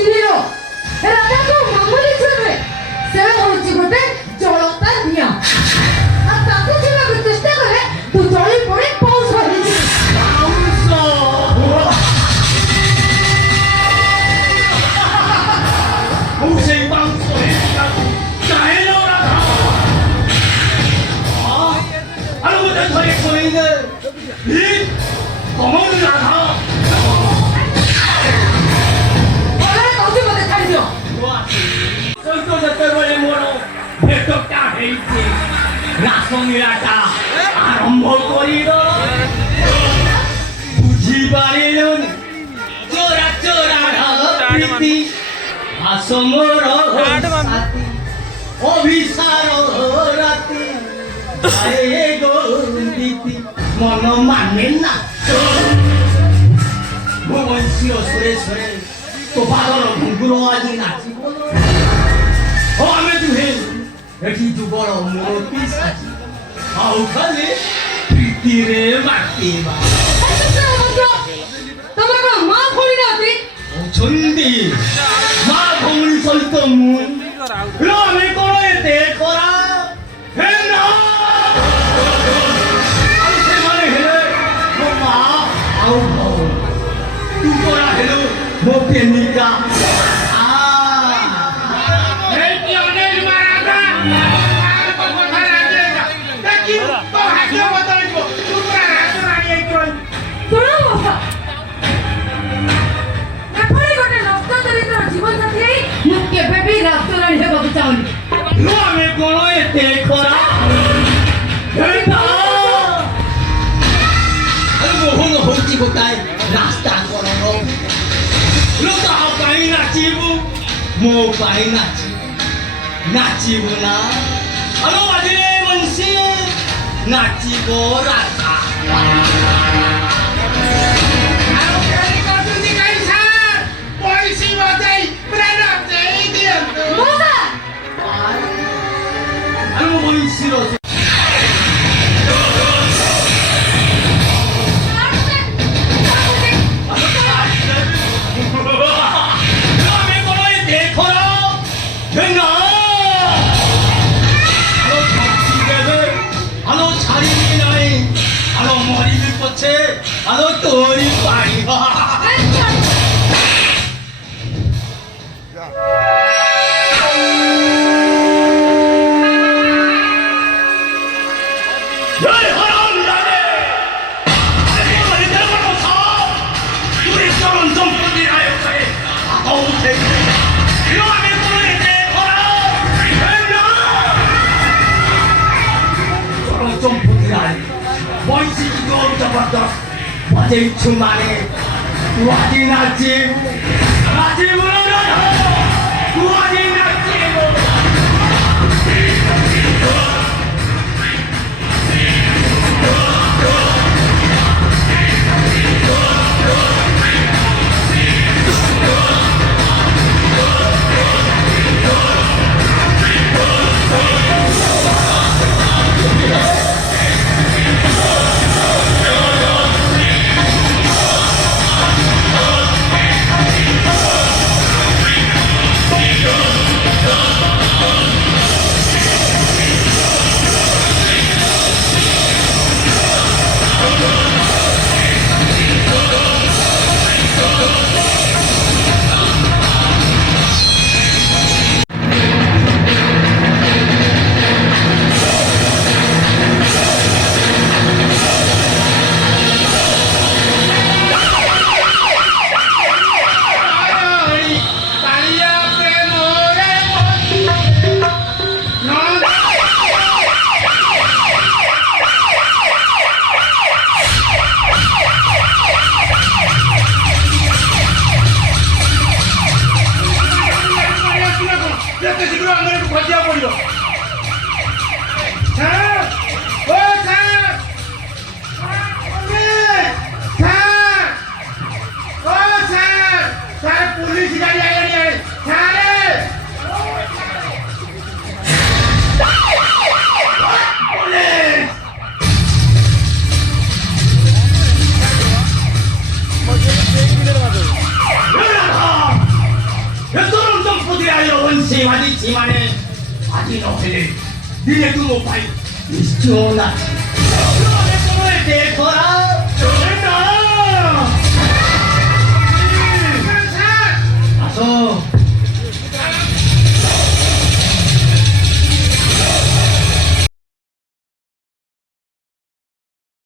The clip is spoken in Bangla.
চিনিল রাজাকে মাঙ্গলি ছেড়ে সে হচ্ছে গোটে জলতা নিয়া আর তাকে ছেড়াকে চেষ্টা করে তু জলে পড়ে পাউস হয়েছি সেই মাংস চাইল রাধা আর ওদের ধরে কইলে কমন রাধা ওরা কাউকে মধ্যে ছাড়ি দিও চৈত যেতেବେଳେ ମୋର ଭେଟଟା ହେଇଛି ରାସଲୀଳାଟା ଆରମ୍ଭ କରିବ ବୁଝିପାରିଲୁନି ଚୋରା ଚୋରା ପ୍ରୀତି ଆସ ମୋର ସାଥୀ ଅଭିସାର ରାତି ଆଏ ଗୀତି ମନ ମାନେ ନା ମୋ ବଂଶୀୟ ସୁରେ ସୁରେ ତୋ ପାଦର ଘୁଙ୍ଗୁର ଆଜି ନାଚିବ ଓ ଆମେ ଦୁହେଁ ଏଠି ଯୁଗଳ ମୋତି ସାଜି ଆଉ ଖାଲି ପ୍ରୀତିରେ ମାତିବା ତମର କଣ ମା ଖୋଳି ନାହାନ୍ତି ଅଛନ୍ତି ମା ଭଉଣୀ ସହିତ ମୁଁ ଆମେ କଣ ଏତେ କରା ହେ ନା ଆଉ ସେମାନେ ହେଲେ ମୋ ମା ଆଉ ଭଉଣୀ ତୁ କରା ହେଲୁ ମୋ ପ୍ରେମିକା ଆମେ କଣ ଏତେ ଖରା ମୋହନ ହଉଛି ଗୋଟାଏ ରାସ୍ତା କରର ତା ପାଇଁ ନାଚିବୁ ମୋ ପାଇଁ ନାଚିବୁ ନା ଆଲୋ ବାଜିରେ ବଂଶୀ ନାଚିବ ରାଧା ବଂଶୀର আলো তোরি পাই বংশী জোর জবরদস্ত বাজে ছুমারে তুয়াজি নাচিব নাচিব তুয়াজি নাচিব ইমানে আজি নহলে দিনে তো মোবাইল নিশ্চয় না